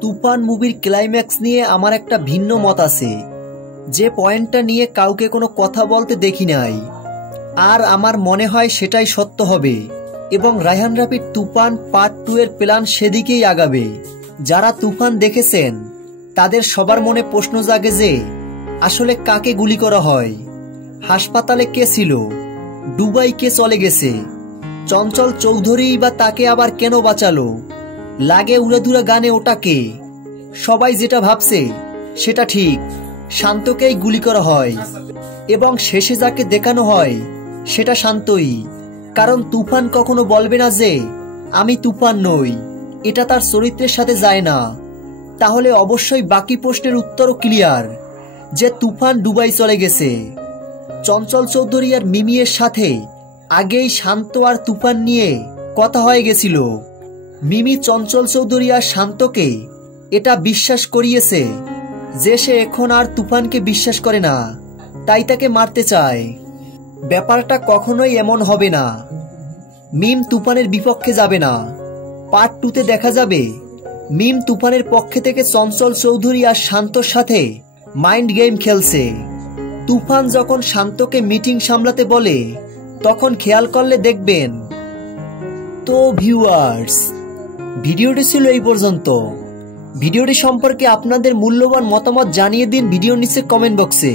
তুফান মুভির ক্লাইম্যাক্স নিয়ে আমার একটা ভিন্ন মত আছে, যে পয়েন্টটা নিয়ে কাউকে কোনো কথা বলতে দেখি নাই, আর আমার মনে হয় সেটাই সত্য হবে এবং রায়হান রাফির তুফান পার্ট 2 এর প্ল্যান সেদিকেই আগাবে। যারা তুফান দেখেছেন তাদের সবার মনে প্রশ্ন জাগে যে আসলে কাকে গুলি করা হয়, হাসপাতালে কে ছিল, দুবাই কে চলে গেছে, চঞ্চল চৌধুরী বা তাকে আবার কেন বাঁচালো, লাগে উড়াধুরা গানে ওটা কে? সবাই যেটা ভাবছে সেটা ঠিক, শান্তকেই গুলি করা হয় এবং শেষে যাকে দেখানো হয় সেটা শান্তই। কারণ তুফান কখনো বলবে না যে আমি তুফান নই, এটা তার চরিত্রের সাথে যায় না। তাহলে অবশ্যই বাকি প্রশ্নের উত্তরও ক্লিয়ার, যে তুফান দুবাই চলে গেছে। চঞ্চল চৌধুরী আর মিমির সাথে আগেই শান্ত আর তুফান নিয়ে কথা হয়ে গেছিল। মিমি চঞ্চল চৌধুরী আর শান্তকে এটা বিশ্বাস করিয়েছে যে সে এখন আর তুফানকে বিশ্বাস করে না, তাই তাকে মারতে চায়। ব্যাপারটা কখনোই এমন হবে না। মিম তুফানের বিপক্ষে যাবে না। পার্ট 2-তে দেখা যাবে মিম তুফানের পক্ষে থেকে চঞ্চল চৌধুরী আর শান্তর সাথে মাইন্ড গেম খেলছে। তুফান যখন শান্তকে মিটিং সামলাতে বলে তখন খেয়াল করলে দেখবেন। তো ভিউয়ার্স, ভিডিওটি ছিল এই পর্যন্ত। ভিডিওটি সম্পর্কে আপনাদের মূল্যবান মতামত জানিয়ে দিন ভিডিওর নিচে কমেন্ট বক্সে।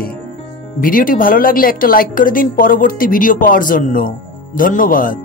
ভিডিওটি ভালো লাগলে একটা লাইক করে দিন পরবর্তী ভিডিও পাওয়ার জন্য। ধন্যবাদ।